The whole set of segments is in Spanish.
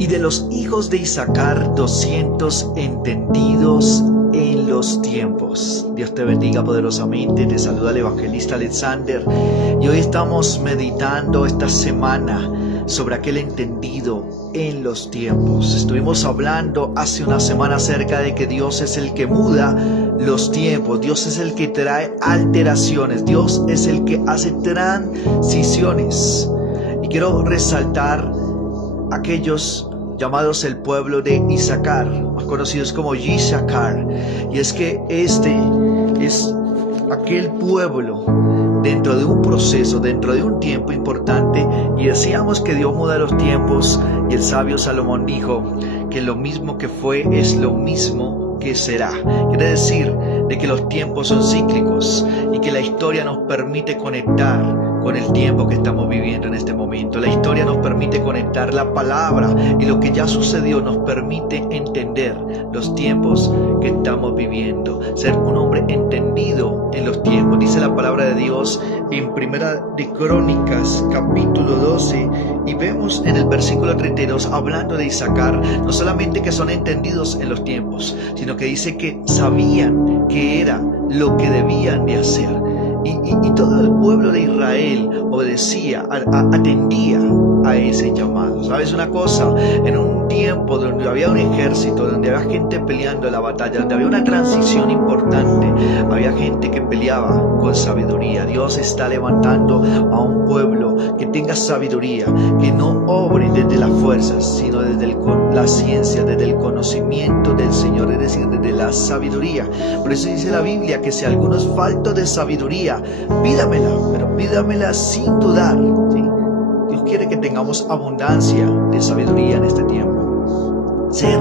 Y de los hijos de Isaacar, 200 entendidos en los tiempos. Dios te bendiga poderosamente. Te saluda el evangelista Alexander. Y hoy estamos meditando esta semana sobre aquel entendido en los tiempos. Estuvimos hablando hace una semana acerca de que Dios es el que muda los tiempos. Dios es el que trae alteraciones. Dios es el que hace transiciones. Y quiero resaltar aquellos llamados el pueblo de Isaacar, más conocidos como Yisachar. Y es que este es aquel pueblo dentro de un proceso, dentro de un tiempo importante. Y decíamos que Dios muda los tiempos, y el sabio Salomón dijo que lo mismo que fue es lo mismo que será. Quiere decir de que los tiempos son cíclicos y que la historia nos permite conectar con el tiempo que estamos viviendo en este momento. La historia nos permite conectar la palabra y lo que ya sucedió nos permite entender los tiempos que estamos viviendo. Ser un hombre entendido en los tiempos. Dice la palabra de Dios en Primera de Crónicas, capítulo 12, y vemos en el versículo 32, hablando de Isaacar, no solamente que son entendidos en los tiempos, sino que dice que sabían que era lo que debían de hacer. Y todo el pueblo de Israel obedecía, atendía a ese llamado. ¿Sabes una cosa? En un tiempo donde había un ejército, donde había gente peleando en la batalla, donde había una transición importante, había gente que peleaba con sabiduría. Dios está levantando a un pueblo que tenga sabiduría, que no obre desde las fuerzas, sino desde la ciencia, desde el conocimiento del Señor, es decir, desde la sabiduría. Por eso dice la Biblia que si alguno es falto de sabiduría, pídamela, pero pídamela sin dudar, ¿sí? Dios quiere que tengamos abundancia de sabiduría en este tiempo. Ser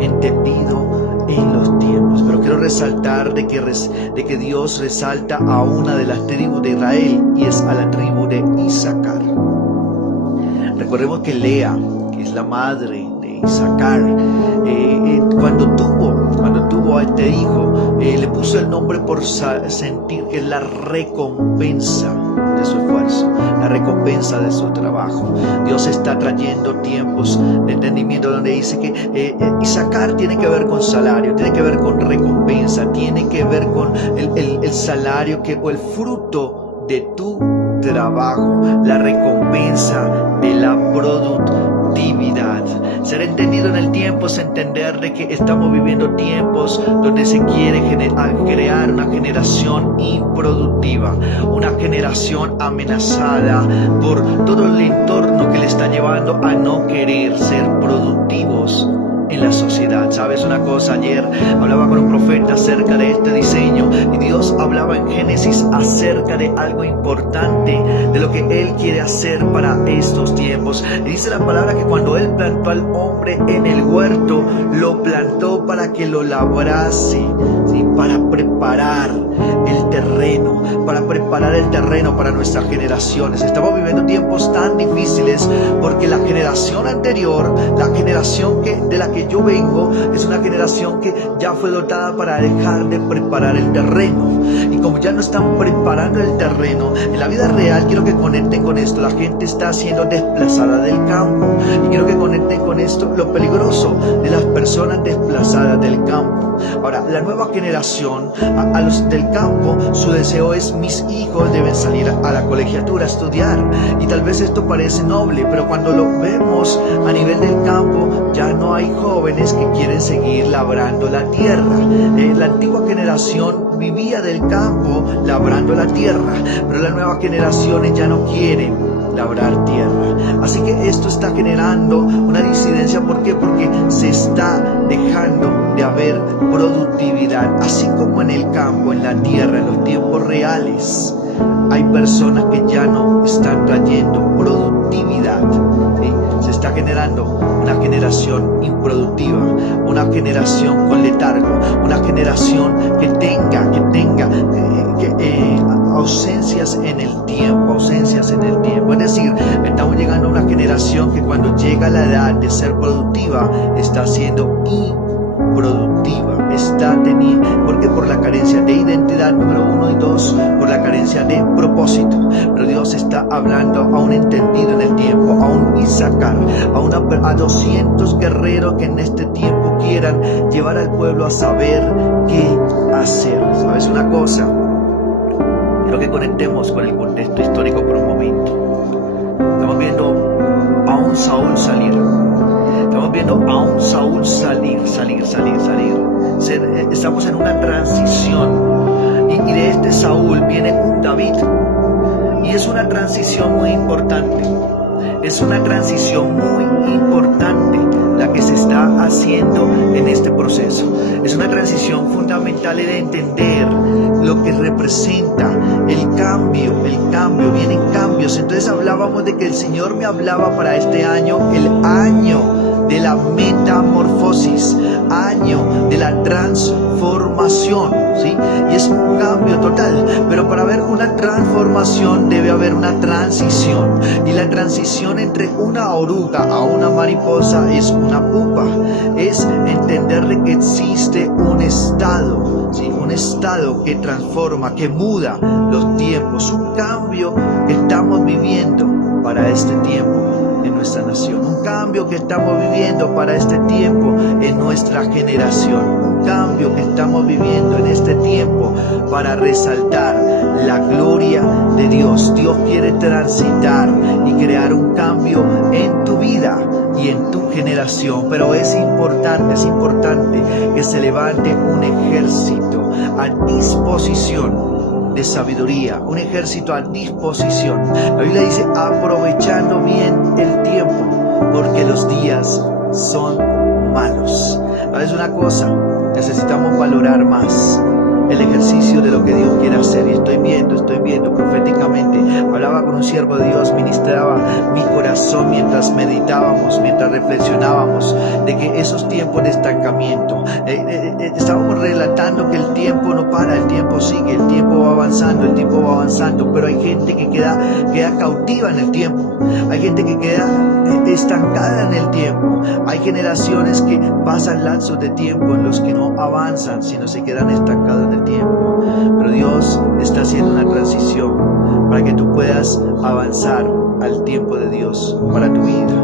entendido en los tiempos. Pero quiero resaltar de que Dios resalta a una de las tribus de Israel, y es a la tribu de Isaacar. Recordemos que Lea, que es la madre de Isaacar, cuando tuvo a este hijo, le puso el nombre por sentir que es la recompensa de su esfuerzo, la recompensa de su trabajo. Dios está trayendo tiempos de entendimiento donde dice que Isaacar tiene que ver con salario, tiene que ver con recompensa, tiene que ver con el salario o el fruto de tu trabajo, la recompensa de la productividad. Ser entendido en el tiempo es entender de que estamos viviendo tiempos donde se quiere crear una generación improductiva, una generación amenazada por todo el entorno que le está llevando a no querer ser productivos en la sociedad. ¿Sabes una cosa? Ayer hablaba con un profeta acerca de este diseño, y Dios hablaba en Génesis acerca de algo importante, de lo que Él quiere hacer para estos tiempos. Y dice la palabra que cuando Él plantó al hombre en el huerto, lo plantó para que lo labrase, ¿sí? Para preparar el terreno, para nuestras generaciones. Estamos viviendo tiempos tan difíciles porque la generación anterior, la generación de la que yo vengo, es una generación que ya fue dotada para dejar de preparar el terreno. Y como ya no están preparando el terreno, en la vida real, quiero que conecten con esto. La gente está siendo desplazada del campo, y quiero que conecten con esto, lo peligroso de las personas desplazadas del campo. Ahora, la nueva generación, a los del campo, su deseo es: mis hijos deben salir a la colegiatura a estudiar. Y tal vez esto parece noble, pero cuando lo vemos a nivel del campo, ya no hay jóvenes que quieren seguir labrando la tierra. La antigua generación vivía del campo labrando la tierra, pero las nuevas generaciones ya no quieren labrar tierra. Así que esto está generando una disidencia. ¿Por qué? Porque se está dejando de haber productividad. Así como en el campo, en la tierra, en los tiempos reales, hay personas que ya no están trayendo productividad, ¿sí? Se está generando una generación improductiva, una generación con letargo, una generación que tenga ausencias en el tiempo. Es decir, estamos llegando a una generación que cuando llega la edad de ser productiva está siendo productiva, está teniendo, porque por la carencia de identidad, número 1, y 2, por la carencia de propósito. Pero Dios está hablando a un entendido en el tiempo, a un Isaacar, a 200 guerreros que en este tiempo quieran llevar al pueblo a saber qué hacer. ¿Sabes una cosa? Quiero que conectemos con el contexto histórico por un momento. Estamos viendo a un Saúl salir. Estamos viendo a un Saúl salir. Estamos en una transición. Y de este Saúl viene un David. Y es una transición muy importante. Es una transición muy importante la que se está haciendo en este proceso. Es una transición fundamental en entender lo que representa el cambio, vienen cambios. Entonces hablábamos de que el Señor me hablaba para este año, el año de la metamorfosis, año de la transformación, ¿sí? Y es un cambio total, pero para haber una transformación debe haber una transición, y la transición entre una oruga a una mariposa es una pupa, es entender de que existe un estado, ¿sí? Un estado que transforma, que muda los tiempos, un cambio que estamos viviendo para este tiempo en nuestra nación, un cambio que estamos viviendo para este tiempo en nuestra generación, un cambio que estamos viviendo en este tiempo para resaltar la gloria de Dios. Dios quiere transitar y crear un cambio en tu vida y en tu generación, pero es importante que se levante un ejército a disposición de sabiduría, un ejército a disposición. La Biblia dice, aprovechando bien el tiempo, porque los días son malos. ¿Sabes una cosa? Necesitamos valorar más el ejercicio de lo que Dios quiere hacer. Y estoy viendo proféticamente. Hablaba con un siervo de Dios, ministraba mi corazón mientras meditábamos, mientras reflexionábamos de que esos tiempos de estancamiento, estábamos relatando que el tiempo no para, el tiempo sigue, el tiempo va avanzando, pero hay gente que queda cautiva en el tiempo, hay gente que queda estancada en el tiempo, hay generaciones que pasan lapsos de tiempo en los que no avanzan, sino se quedan estancados en el tiempo. Pero Dios está haciendo una transición para que tú puedas avanzar al tiempo de Dios para tu vida,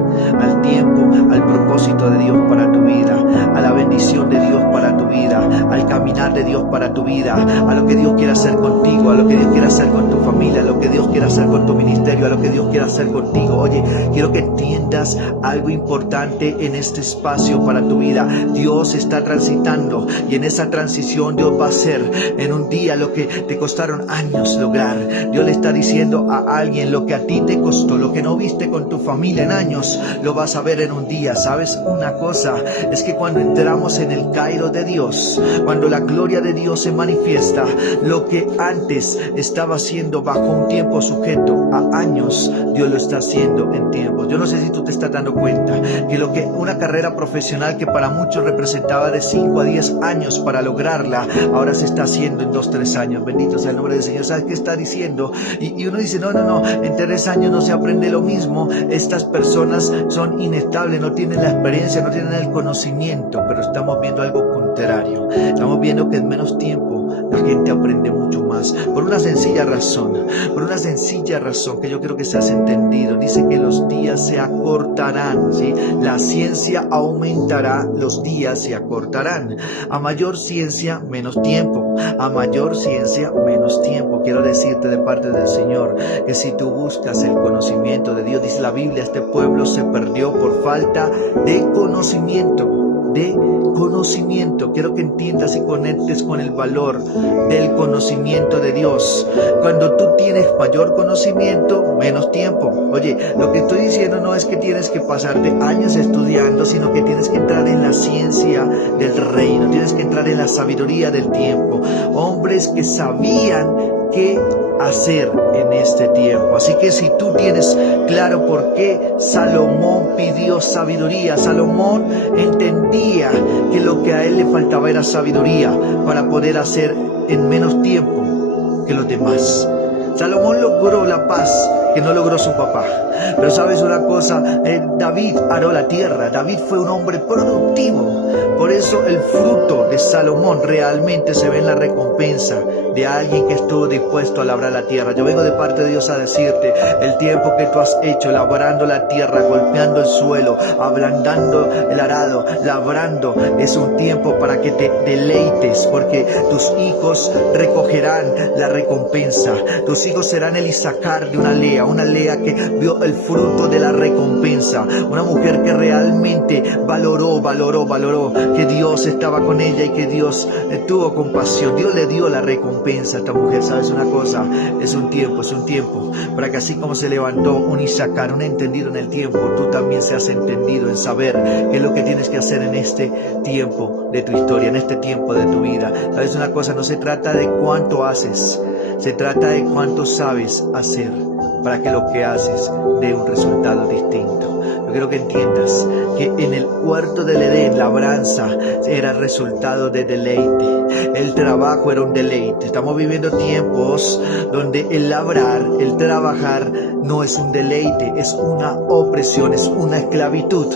al tiempo, al propósito de Dios para tu vida, a la bendición de Dios para tu vida, al caminar de Dios para tu vida, a lo que Dios quiere hacer contigo, a lo que Dios quiere hacer con tu familia, a lo que Dios quiere hacer con tu ministerio, a lo que Dios quiere hacer contigo. Oye, quiero que entiendas algo importante en este espacio para tu vida. Dios está transitando, y en esa transición Dios va a hacer en un día lo que te costaron años lograr. Dios le está diciendo a alguien: lo que a ti te costó, lo que no viste con tu familia en años, lo vas a ver en un día. ¿Sabes una cosa? Es que cuando entramos en el Kairos de Dios, cuando la gloria de Dios se manifiesta, lo que antes estaba haciendo bajo un tiempo sujeto a años, Dios lo está haciendo en tiempos. Yo no sé si tú te estás dando cuenta que lo que una carrera profesional que para muchos representaba de 5 a 10 años para lograrla, ahora se está haciendo en 2-3 años. Bendito sea el nombre del Señor. ¿Sabes qué está diciendo? Y uno dice, no, en 3 años no se aprende lo mismo. Estas personas son inestables, no tienen la experiencia, no tienen el conocimiento, pero estamos viendo algo contrario. Estamos viendo que en menos tiempo la gente aprende mucho más, por una sencilla razón que yo creo que seas entendido. Dice que los días se acortarán, ¿sí? La ciencia aumentará, los días se acortarán. A mayor ciencia, menos tiempo. A mayor ciencia, menos tiempo. Quiero decirte de parte del Señor que si tú buscas el conocimiento de Dios, dice la Biblia, este pueblo se perdió por falta de conocimiento. Quiero que entiendas y conectes con el valor del conocimiento de Dios. Cuando tú tienes mayor conocimiento, menos tiempo. Oye, lo que estoy diciendo no es que tienes que pasarte años estudiando, sino que tienes que entrar en la ciencia del reino, tienes que entrar en la sabiduría del tiempo. Hombres que sabían qué hacer en este tiempo. Así que si tú tienes claro por qué Salomón pidió sabiduría, Salomón entendía que lo que a él le faltaba era sabiduría para poder hacer en menos tiempo que los demás. Salomón logró la paz que no logró su papá. Pero sabes una cosa, David aró la tierra, David fue un hombre productivo. Por eso el fruto de Salomón realmente se ve en la recompensa de alguien que estuvo dispuesto a labrar la tierra. Yo vengo de parte de Dios a decirte, el tiempo que tú has hecho labrando la tierra, golpeando el suelo, ablandando el arado, labrando, es un tiempo para que te deleites, porque tus hijos recogerán la recompensa. Tus hijos serán el Isaacar de una Lea que vio el fruto de la recompensa, una mujer que realmente valoró que Dios estaba con ella y que Dios tuvo compasión. Dios le dio la recompensa a esta mujer. ¿Sabes una cosa? Es un tiempo para que así como se levantó un Isaacar, un entendido en el tiempo, tú también seas entendido en saber qué es lo que tienes que hacer en este tiempo de tu historia, en este tiempo de tu vida. ¿Sabes una cosa? No se trata de cuánto haces, se trata de cuánto sabes hacer para que lo que haces dé un resultado distinto. Yo quiero que entiendas que en el huerto del Edén, la labranza era resultado de deleite. El trabajo era un deleite. Estamos viviendo tiempos donde el labrar, el trabajar, no es un deleite, es una opresión, es una esclavitud.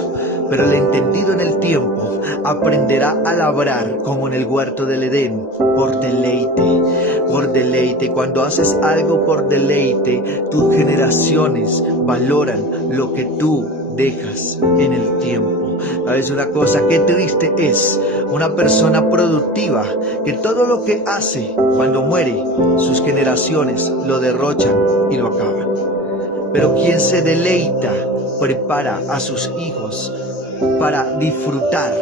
Pero el entendido en el tiempo aprenderá a labrar como en el huerto del Edén, por deleite, por deleite. Cuando haces algo por deleite, tus generaciones valoran lo que tú dejas en el tiempo. ¿Sabes una cosa? Qué triste es una persona productiva que todo lo que hace cuando muere, sus generaciones lo derrochan y lo acaban. Pero quien se deleita, prepara a sus hijos para disfrutar,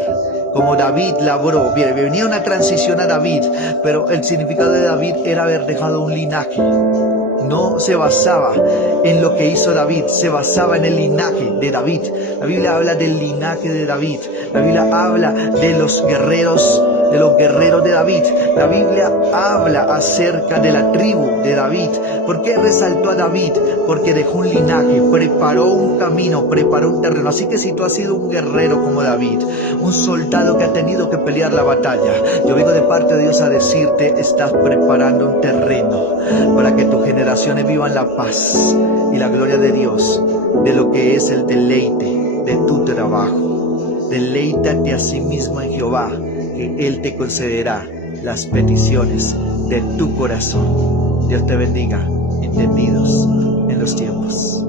como David labró. Bien, venía una transición a David, pero el significado de David era haber dejado un linaje. No se basaba en lo que hizo David, se basaba en el linaje de David. La Biblia habla del linaje de David. La Biblia habla de los guerreros de David. La Biblia habla acerca de la tribu de David. ¿Por qué resaltó a David? Porque dejó un linaje, preparó un camino, preparó un terreno. Así que si tú has sido un guerrero como David, un soldado que ha tenido que pelear la batalla, yo vengo de parte de Dios a decirte, estás preparando un terreno para que tus generaciones vivan la paz y la gloria de Dios, de lo que es el deleite de tu trabajo. Deleítate a sí mismo en Jehová, que Él te concederá las peticiones de tu corazón. Dios te bendiga, entendidos en los tiempos.